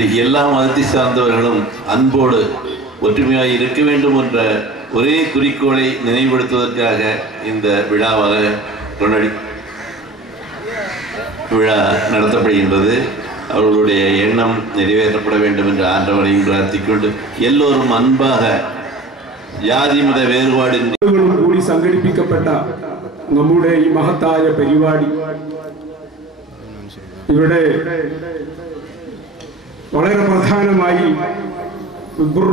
இது எல்லா மதத்தை சார்ந்தவர்களும் அன்போடு ஒற்றுமையாக இருக்க வேண்டும் என்ற ஒரே குறிக்கோளை நினைவுபடுத்துவதற்காக இந்த விழா நடத்தப்படுகின்றது. அவர்களுடைய எண்ணம் நிறைவேற்றப்பட வேண்டும் என்று ஆண்டவரையும் பிரார்த்திக்கொண்டு எல்லோரும் அன்பாக ജാതി മത വേർപാട് കൂടി സംഘടിപ്പിക്കപ്പെട്ട നമ്മുടെ ഈ മഹത്തായ പരിപാടി ഇവിടെ വളരെ പ്രധാനമായി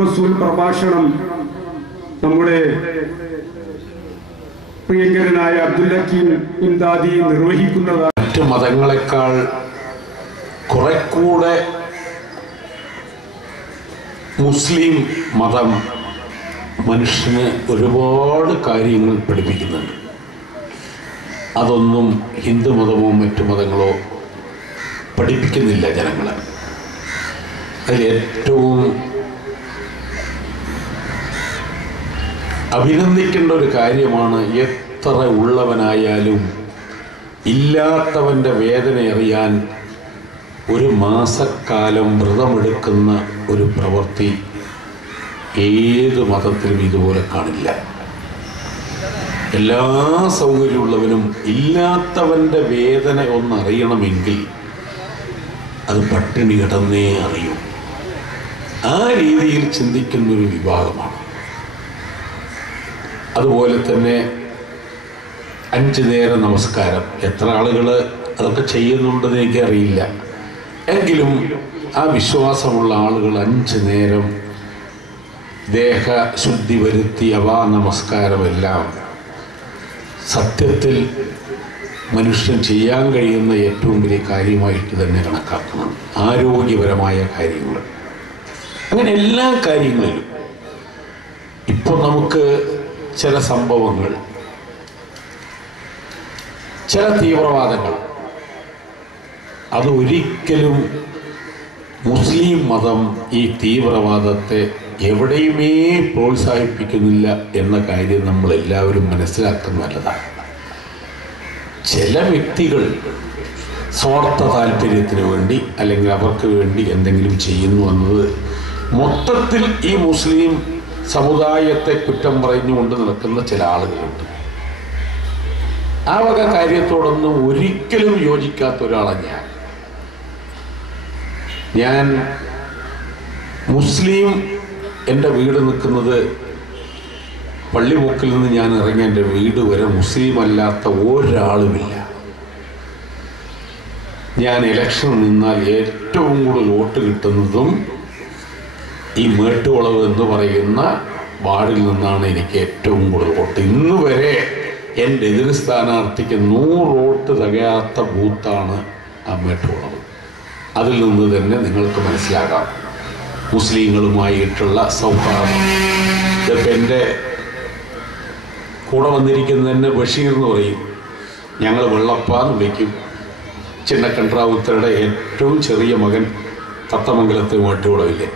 റസൂൽ പ്രഭാഷണം നമ്മുടെ പ്രിയങ്കരനായ അബ്ദുൽ ഹക്കീം ഇംദാദി നിർവഹിക്കുന്നതാണ്. മറ്റു മതങ്ങളെക്കാൾ കുറെ കൂടെ മുസ്ലിം മതം മനുഷ്യന് ഒരുപാട് കാര്യങ്ങൾ പഠിപ്പിക്കുന്നുണ്ട്. അതൊന്നും ഹിന്ദു മതമോ മറ്റു മതങ്ങളോ പഠിപ്പിക്കുന്നില്ല ജനങ്ങളെ. അതിൽ ഏറ്റവും അഭിനന്ദിക്കേണ്ട ഒരു കാര്യമാണ് എത്ര ഉള്ളവനായാലും ഇല്ലാത്തവൻ്റെ വേദന അറിയാൻ ഒരു മാസക്കാലം വ്രതമെടുക്കുന്ന ഒരു പ്രവൃത്തി ഏത് മതത്തിലും ഇതുപോലെ കാണില്ല. എല്ലാ സൗകര്യമുള്ളവനും ഇല്ലാത്തവൻ്റെ വേദന ഒന്നറിയണമെങ്കിൽ അത് പട്ടിണി കിടന്നേ അറിയൂ. ആ രീതിയിൽ ചിന്തിക്കുന്നൊരു വിഭാഗമാണ്. അതുപോലെ തന്നെ 5 നേര നമസ്കാരം എത്ര ആളുകൾ അതൊക്കെ ചെയ്യുന്നുണ്ടെന്ന് എനിക്കറിയില്ല. എങ്കിലും ആ വിശ്വാസമുള്ള ആളുകൾ 5 നേരം ദേഹശുദ്ധി വരുത്തിയവ നമസ്കാരമെല്ലാം സത്യത്തിൽ മനുഷ്യൻ ചെയ്യാൻ കഴിയുന്ന ഏറ്റവും വലിയ കാര്യമായിട്ട് തന്നെ കണക്കാക്കണം. ആരോഗ്യപരമായ കാര്യങ്ങൾ, അങ്ങനെ എല്ലാ കാര്യങ്ങളിലും. ഇപ്പോൾ നമുക്ക് ചില സംഭവങ്ങൾ, ചില തീവ്രവാദങ്ങൾ, അതൊരിക്കലും മുസ്ലിം മതം ഈ തീവ്രവാദത്തെ എവിടെയുമേ പ്രോത്സാഹിപ്പിക്കുന്നില്ല എന്ന കാര്യം നമ്മളെല്ലാവരും മനസ്സിലാക്കുന്നത് നല്ലതാണ്. ചില വ്യക്തികൾ സ്വാർത്ഥ താല്പര്യത്തിന് വേണ്ടി അല്ലെങ്കിൽ അവർക്ക് വേണ്ടി എന്തെങ്കിലും ചെയ്യുന്നു എന്നത് മൊത്തത്തിൽ ഈ മുസ്ലിം സമുദായത്തെ കുറ്റം പറഞ്ഞുകൊണ്ട് നടക്കുന്ന ചില ആളുകളുണ്ട്. ആ വക കാര്യത്തോടൊന്നും ഒരിക്കലും യോജിക്കാത്ത ഒരാളാണ് ഞാൻ. മുസ്ലിം എൻ്റെ വീട് നിൽക്കുന്നത് പള്ളിമുക്കിൽ നിന്ന് ഞാൻ ഇറങ്ങി എൻ്റെ വീട് വരെ മുസ്ലിം അല്ലാത്ത ഒരാളുമില്ല. ഞാൻ ഇലക്ഷൻ നിന്നാൽ ഏറ്റവും കൂടുതൽ വോട്ട് കിട്ടുന്നതും ഈ മേട്ടുവളവ് എന്ന് പറയുന്ന വാർഡിൽ നിന്നാണ് എനിക്ക് ഏറ്റവും കൂടുതൽ വോട്ട്. ഇന്ന് വരെ എൻ്റെ എതിർ സ്ഥാനാർത്ഥിക്ക് 100 വോട്ട് തികയാത്ത ബൂത്താണ് ആ മേട്ടുവളവ്. അതിൽ നിന്ന് തന്നെ നിങ്ങൾക്ക് മനസ്സിലാകാം മുസ്ലിങ്ങളുമായിട്ടുള്ള സൗഹാർദ്ദം. ഇതൊക്കെ എൻ്റെ കൂടെ വന്നിരിക്കുന്നതന്നെ ബഷീർ എന്ന് പറയും. ഞങ്ങൾ വെള്ളപ്പ എന്ന് വിളിക്കും. ചിന്നക്കണ്ട്രാവുത്തരുടെ ഏറ്റവും ചെറിയ മകൻ തത്തമംഗലത്ത് മേട്ടുവളവില്ലേ,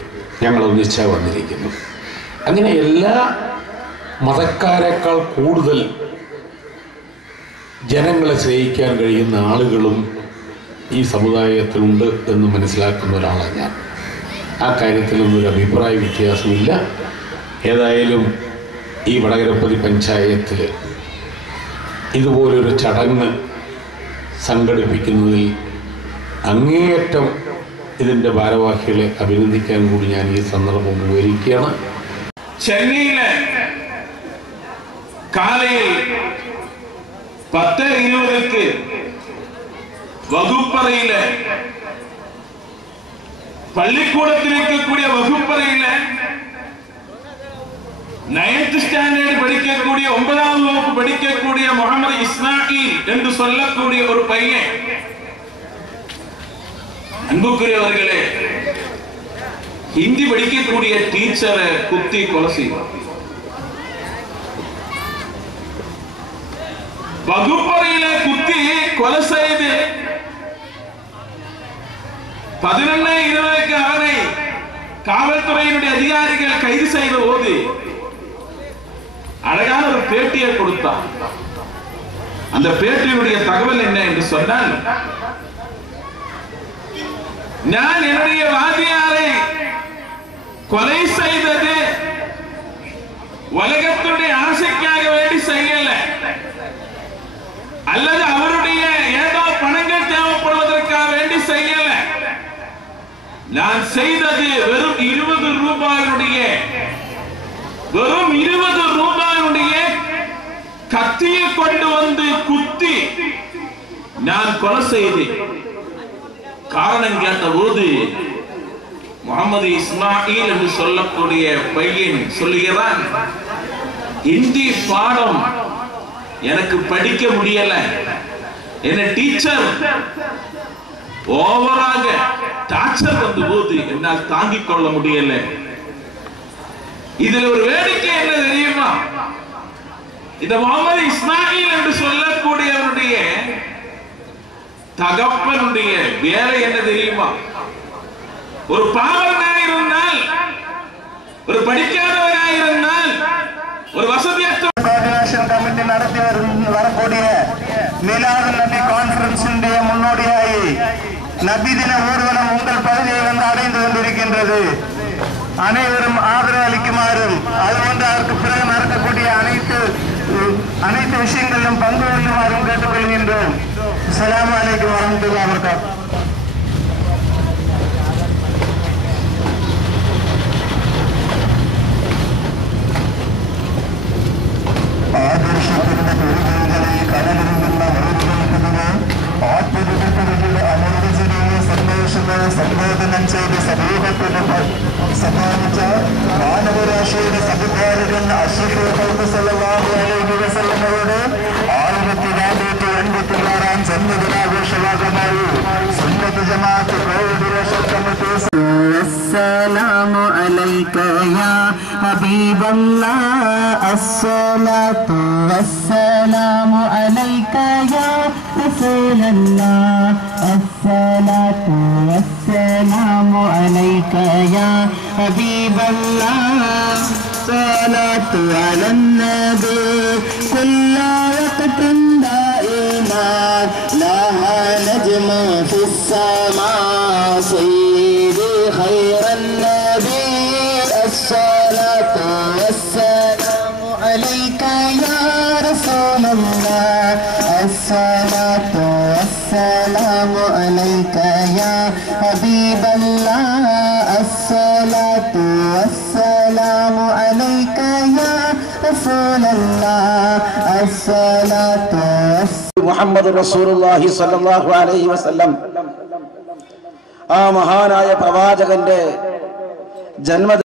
ഞങ്ങളൊന്നിച്ചാണ് വന്നിരിക്കുന്നു. അങ്ങനെ എല്ലാ മതക്കാരേക്കാൾ കൂടുതൽ ജനങ്ങളെ സ്നേഹിക്കാൻ കഴിയുന്ന ആളുകളും ഈ സമുദായത്തിലുണ്ട് എന്ന് മനസ്സിലാക്കുന്ന ഒരാളാണ് ഞാൻ. ആ കാര്യത്തിലൊന്നൊരു അഭിപ്രായ വ്യത്യാസമില്ല. ഏതായാലും ഈ വടകരപ്പതി പഞ്ചായത്തിൽ ഇതുപോലൊരു ചടങ്ങ് സംഘടിപ്പിക്കുന്നതിൽ അങ്ങേയറ്റം ഇതിൻ്റെ ഭാരവാഹികളെ അഭിനന്ദിക്കാൻ കൂടി ഞാൻ ഈ സന്ദർഭം ഉപകരിക്കുകയാണ്. ചെന്നൈയിലെ കാലയിൽ 10:20 വകുപ്പറയിലെ പള്ളിക്കൂടത്തിലേക്ക് കൂടിയ വകുപ്പറയിലെ 9th സ്റ്റാൻഡേർഡ് പഠിക്കக்கூடிய 9ാം വകുപ്പ് പഠിക്കக்கூடிய മുഹമ്മദ് ഇസ്മായിൽ എന്ന് சொல்லக்கூடிய ഒരു പയ്യൻ, അൻപുക്കുரியவர்களே, ഹിന്ദി പഠിക്കக்கூடிய ടീച്ചറെ കുത്തി കൊല ചെയ്തു. വകുപ്പറയിലെ കുത്തി കൊല ചെയ്ത് 11:20 അവനെ காவல்துறையினுடைய அதிகாரிகள் கைது செய்த போது அழகான ஒரு பேட்டியை கொடுத்தார். அந்த பேட்டியுடைய தகவல் என்ன என்று சொன்னால், நான் என்னுடைய வாதியாரை கொலை செய்தது உலகத்துடைய ஆசைக்காக வேண்டி செய்யல, அல்லது அவருடைய ஏதோ பணங்கள் தேவைப்படுவதற்காக வேண்டி செய்யல. நான் செய்தது வெறும் 20 ரூபாயுடைய கத்தியை கொண்டு வந்து குத்தி நான் கொலை செய்தேன். காரணம் கேட்ட போது முகமது இஸ்மாயில் என்று சொல்லக்கூடிய பையன் சொல்லுகிறான், ஹிந்தி பாடம் எனக்கு படிக்க முடியல, என்ன டீச்சர் ஓவராக டார்ச்சர் வந்த போது என்னால் தாங்கிக் கொள்ள முடியல. இதுல ஒரு வேடிக்கை என்ன தெரியுமா? இந்த முகமது இஸ்மாயில் என்று சொல்லக்கூடியவருடைய தகப்பனுடைய வேலை என்ன தெரியுமா? ஒரு பாவனாக இருந்தால், ஒரு படிக்காதவராக இருந்தால், ஒரு வசதியற்ற கோஆர்டினேஷன் കമ്മിറ്റി നടത്തി வரக்கூடிய மிலாது நபி கான்ஃபரன்ஸினுடைய முன்னோடியாയി நபிதின ஊர்வலம் உங்கள் பகுதியை வந்து அடைந்து கொண்டிருக்கின்றது. அனைவரும் ஆதரவு அளிக்குமாறும் அதுபோன்று அதற்கு பிறகு நடக்கக்கூடிய அனைத்து விஷயங்களிலும் பங்கு கொள்ளுமாறும் கேட்டுக்கொள்கின்றோம். அஸ்ஸலாமு அலைக்கும் வரஹ்மத்துல்லாஹி வபரகாத்துஹு. ആദർശത്തിന്റെ പെരുമകളെ കടലിരുന്ന വൈദ്യുതീകരിക്കുന്നത് ആത്മവിരുദ്ധതയുടെ അനന്തജനീയ സന്ദേശങ്ങളെ സംബോധനം ചെയ്ത് സമൂഹത്തിന് സമ്മാനിച്ച മാനവരാശിയുടെ സംവിധായകൻ അഷ്റഫുൽ ഖൽഖ് സല്ലല്ലാഹു അലൈഹി വസല്ലമയുടെ 1486-ാം ജന്മദിനാഘോഷഭാഗമായി സുന്നത്ത് ജമാഅത്ത് കോർഡിനേഷൻ കമ്മിറ്റി. السلام عليك يا حبيب الله الصلاة والسلام عليك يا رسول الله الصلاة والسلام عليك يا حبيب الله صلاة على النبي كل وقت دائما لها نجم في السماء سيدي خير النبي الصلاة والسلام عليك يا رسول الله الصلاة والسلام عليك يا حبيب الله الصلاة والسلام عليك يا رسول الله الصلاة മുഹമ്മദ് റസൂലുള്ളാഹി സ്വല്ലല്ലാഹു അലൈഹി വസല്ലം ആ മഹാനായ പ്രവാചകന്റെ ജന്മദിന